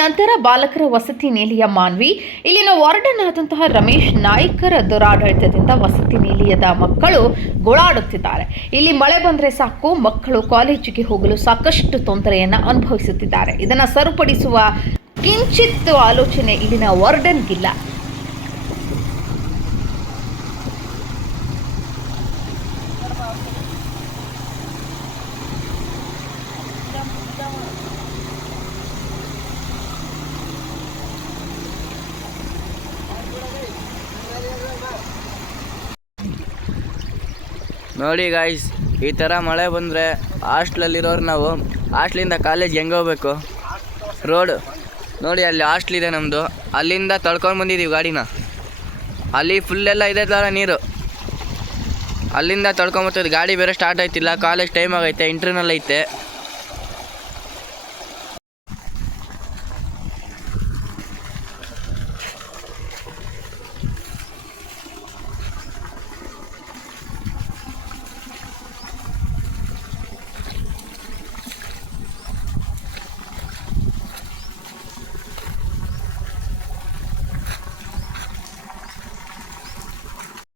ನಂತರ ಬಾಲಕರ ವಸತಿ ನಿಲಯ ಮಾನ್ವಿ, ಇಲ್ಲಿನ ವಾರ್ಡನ್ ಆದಂತಹ ರಮೇಶ್ ನಾಯ್ಕರ ದುರಾಡಳಿತದಿಂದ ವಸತಿ ನಿಲಯದ ಮಕ್ಕಳು ಗೋಳಾಡುತ್ತಿದ್ದಾರೆ. ಇಲ್ಲಿ ಮಳೆ ಬಂದರೆ ಸಾಕು, ಮಕ್ಕಳು ಕಾಲೇಜಿಗೆ ಹೋಗಲು ಸಾಕಷ್ಟು ತೊಂದರೆಯನ್ನು ಅನುಭವಿಸುತ್ತಿದ್ದಾರೆ. ಇದನ್ನು ಸರಿಪಡಿಸುವ ಕಿಂಚಿತ್ತು ಆಲೋಚನೆ ಇಲ್ಲಿನ ವಾರ್ಡನ್ಗಿಲ್ಲ. ನೋಡಿ ಗಾಯ್ಸ್ ಈ ಥರ ಮಳೆ ಬಂದರೆ ಹಾಸ್ಟ್ಲಲ್ಲಿರೋರು ನಾವು ಹಾಸ್ಟ್ಲಿಂದ ಕಾಲೇಜ್ ಹೆಂಗೆ ಹೋಗ್ಬೇಕು? ರೋಡು ನೋಡಿ ಅಲ್ಲಿ ಹಾಸ್ಟ್ಲ್ ಇದೆ ನಮ್ಮದು ಅಲ್ಲಿಂದ ತಳ್ಕೊಂಡು ಬಂದಿದ್ದೀವಿ ಗಾಡಿನ. ಅಲ್ಲಿ ಫುಲ್ಲೆಲ್ಲ ಇದೆ ಥರ ನೀರು. ಅಲ್ಲಿಂದ ತಳ್ಕೊಂಬರ್ತದೆ ಗಾಡಿ ಬೇರೆ ಸ್ಟಾರ್ಟ್ ಆಯ್ತಿಲ್ಲ. ಕಾಲೇಜ್ ಟೈಮ್ ಆಗೈತೆ ಇಂಟರ್ನಲ್ ಐತೆ.